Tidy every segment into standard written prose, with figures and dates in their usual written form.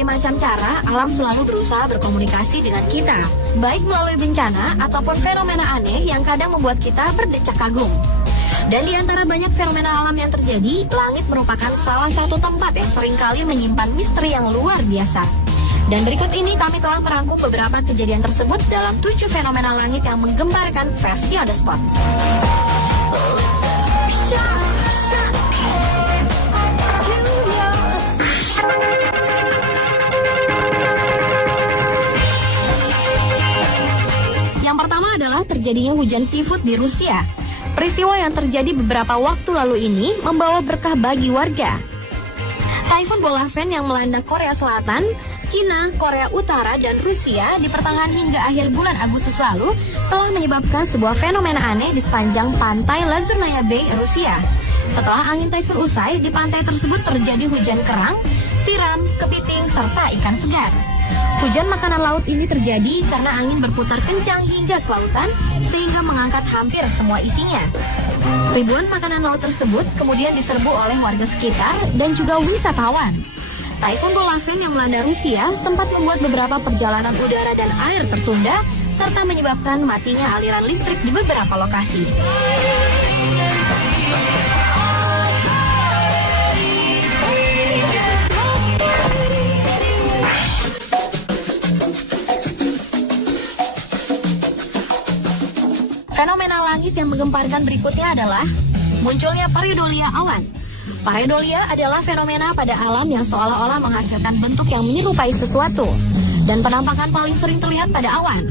berbagai macam cara, alam selalu berusaha berkomunikasi dengan kita, baik melalui bencana ataupun fenomena aneh yang kadang membuat kita berdecak kagum. Dan di antara banyak fenomena alam yang terjadi, langit merupakan salah satu tempat yang seringkali menyimpan misteri yang luar biasa. Dan berikut ini kami telah merangkum beberapa kejadian tersebut dalam 7 fenomena langit yang menggemparkan versi on the spot. Yang pertama adalah terjadinya hujan seafood di Rusia. Peristiwa yang terjadi beberapa waktu lalu ini membawa berkah bagi warga. Taifun bola fan yang melanda Korea Selatan, Cina, Korea Utara, dan Rusia di pertengahan hingga akhir bulan Agustus lalu telah menyebabkan sebuah fenomena aneh di sepanjang pantai Lazurnaya Bay, Rusia. Setelah angin taifun usai, di pantai tersebut terjadi hujan kerang, tiram, kepiting, serta ikan segar. Hujan makanan laut ini terjadi karena angin berputar kencang hingga ke lautan sehingga mengangkat hampir semua isinya. Ribuan makanan laut tersebut kemudian diserbu oleh warga sekitar dan juga wisatawan. Taifun Bolaven yang melanda Rusia sempat membuat beberapa perjalanan udara dan air tertunda serta menyebabkan matinya aliran listrik di beberapa lokasi. Fenomena langit yang menggemparkan berikutnya adalah munculnya pareidolia awan. Pareidolia adalah fenomena pada alam yang seolah-olah menghasilkan bentuk yang menyerupai sesuatu, dan penampakan paling sering terlihat pada awan.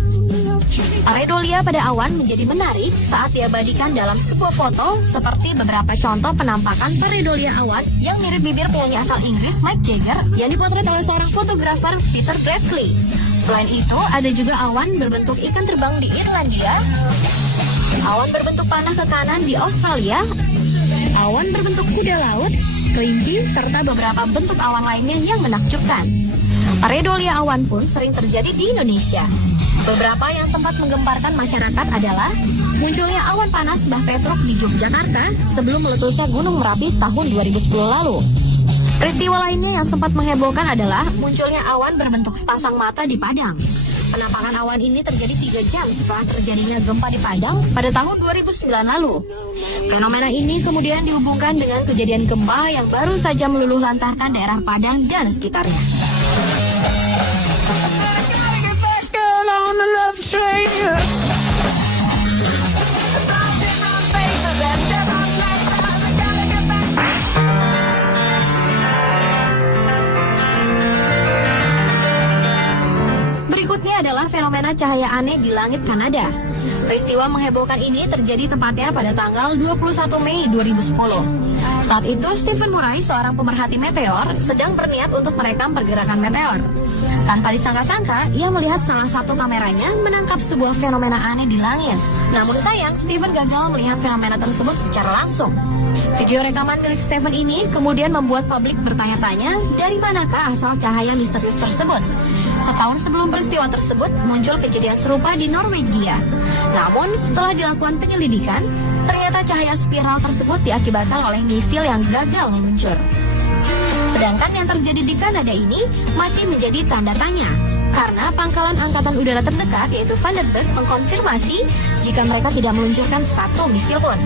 Pareidolia pada awan menjadi menarik saat diabadikan dalam sebuah foto seperti beberapa contoh penampakan pareidolia awan yang mirip bibir penyanyi asal Inggris Mick Jagger yang dipotret oleh seorang fotografer Peter Bradley. Selain itu, ada juga awan berbentuk ikan terbang di Irlandia, awan berbentuk panah ke kanan di Australia, awan berbentuk kuda laut, kelinci, serta beberapa bentuk awan lainnya yang menakjubkan. Pareidolia awan pun sering terjadi di Indonesia. Beberapa yang sempat menggemparkan masyarakat adalah munculnya awan panas Mbah Petruk di Yogyakarta sebelum meletusnya Gunung Merapi tahun 2010 lalu. Peristiwa lainnya yang sempat menghebohkan adalah munculnya awan berbentuk sepasang mata di Padang. Penampakan awan ini terjadi 3 jam setelah terjadinya gempa di Padang pada tahun 2009 lalu. Fenomena ini kemudian dihubungkan dengan kejadian gempa yang baru saja meluluh lantahkan daerah Padang dan sekitarnya. Berikutnya adalah fenomena cahaya aneh di langit Kanada. Peristiwa menghebohkan ini terjadi tepatnya pada tanggal 21 Mei 2010. Saat itu, Stephen Murray, seorang pemerhati meteor, sedang berniat untuk merekam pergerakan meteor. Tanpa disangka-sangka, ia melihat salah satu kameranya menangkap sebuah fenomena aneh di langit. Namun sayang, Stephen gagal melihat fenomena tersebut secara langsung. Video rekaman milik Stephen ini kemudian membuat publik bertanya-tanya dari manakah asal cahaya misterius tersebut. Setahun sebelum peristiwa tersebut, muncul kejadian serupa di Norwegia. Namun, setelah dilakukan penyelidikan, ternyata cahaya spiral tersebut diakibatkan oleh misil yang gagal meluncur. Sedangkan yang terjadi di Kanada ini masih menjadi tanda tanya, karena pangkalan angkatan udara terdekat yaitu Vandenberg mengkonfirmasi jika mereka tidak meluncurkan satu misil pun.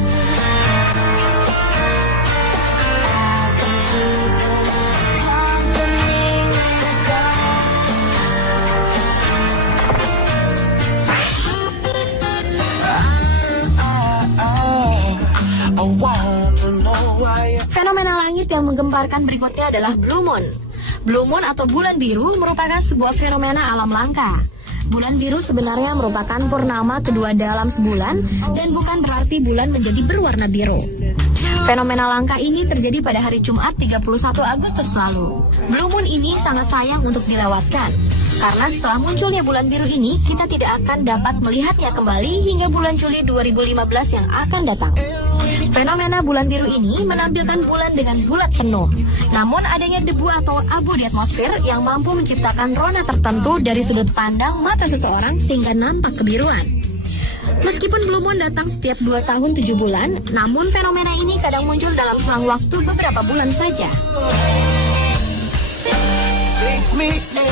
Fenomena langit yang menggemparkan berikutnya adalah Blue Moon. Blue Moon atau bulan biru merupakan sebuah fenomena alam langka. Bulan biru sebenarnya merupakan purnama kedua dalam sebulan dan bukan berarti bulan menjadi berwarna biru. Fenomena langka ini terjadi pada hari Jumat 31 Agustus lalu. Blue Moon ini sangat sayang untuk dilewatkan, karena setelah munculnya bulan biru ini, kita tidak akan dapat melihatnya kembali hingga bulan Juli 2015 yang akan datang. Fenomena bulan biru ini menampilkan bulan dengan bulat penuh. Namun adanya debu atau abu di atmosfer yang mampu menciptakan rona tertentu dari sudut pandang mata seseorang sehingga nampak kebiruan. Meskipun Blue Moon datang setiap 2 tahun 7 bulan, namun fenomena ini kadang muncul dalam selang waktu beberapa bulan saja. Take me bring me love.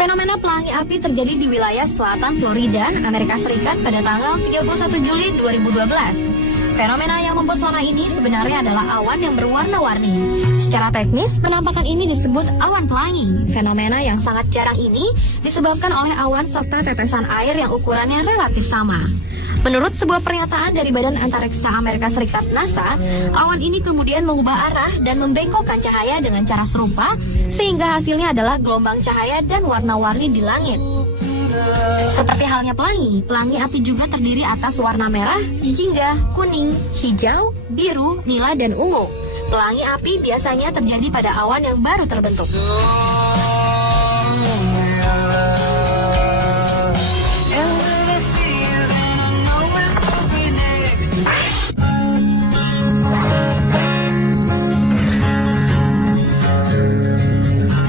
Fenomena pelangi api terjadi di wilayah selatan Florida, Amerika Serikat pada tanggal 31 Juli 2012. Fenomena yang mempesona ini sebenarnya adalah awan yang berwarna-warni. Secara teknis, penampakan ini disebut awan pelangi. Fenomena yang sangat jarang ini disebabkan oleh awan serta tetesan air yang ukurannya relatif sama. Menurut sebuah pernyataan dari Badan Antariksa Amerika Serikat NASA, awan ini kemudian mengubah arah dan membengkokkan cahaya dengan cara serupa, sehingga hasilnya adalah gelombang cahaya dan warna-warni di langit. Seperti halnya pelangi, pelangi api juga terdiri atas warna merah, jingga, kuning, hijau, biru, nila, dan ungu. Pelangi api biasanya terjadi pada awan yang baru terbentuk.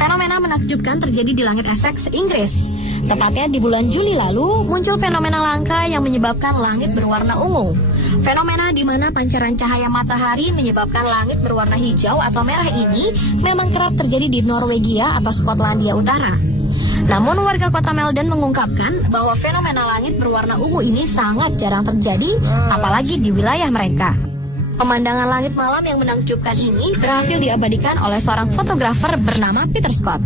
Fenomena menakjubkan terjadi di langit Essex, Inggris. Tepatnya di bulan Juli lalu, muncul fenomena langka yang menyebabkan langit berwarna ungu. Fenomena di mana pancaran cahaya matahari menyebabkan langit berwarna hijau atau merah ini memang kerap terjadi di Norwegia atau Skotlandia Utara. Namun warga kota Melden mengungkapkan bahwa fenomena langit berwarna ungu ini sangat jarang terjadi, apalagi di wilayah mereka. Pemandangan langit malam yang menakjubkan ini berhasil diabadikan oleh seorang fotografer bernama Peter Scott.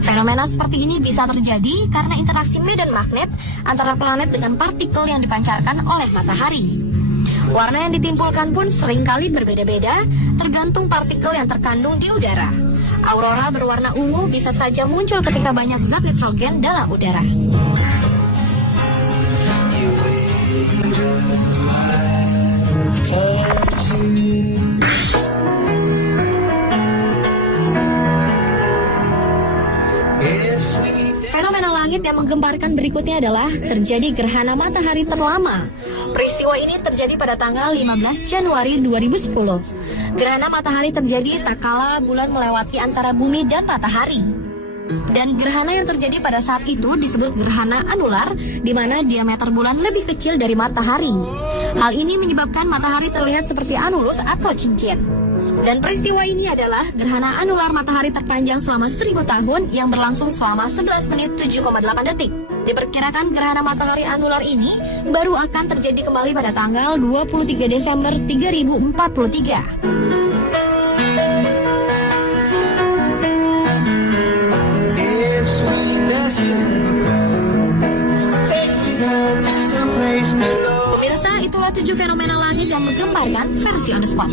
Fenomena seperti ini bisa terjadi karena interaksi medan magnet antara planet dengan partikel yang dipancarkan oleh matahari. Warna yang ditimbulkan pun seringkali berbeda-beda, tergantung partikel yang terkandung di udara. Aurora berwarna ungu bisa saja muncul ketika banyak zat nitrogen dalam udara. Fenomena langit yang menggemparkan berikutnya adalah terjadi gerhana matahari terlama. Peristiwa ini terjadi pada tanggal 15 Januari 2010. Gerhana matahari terjadi tak kala bulan melewati antara bumi dan matahari. Dan gerhana yang terjadi pada saat itu disebut gerhana anular, di mana diameter bulan lebih kecil dari matahari. Hal ini menyebabkan matahari terlihat seperti anulus atau cincin. Dan peristiwa ini adalah gerhana anular matahari terpanjang selama 1000 tahun yang berlangsung selama 11 menit 7,8 detik. Diperkirakan gerhana matahari anular ini baru akan terjadi kembali pada tanggal 23 Desember 3043. Pemirsa, itulah 7 fenomena langit yang menggemparkan versi on the spot.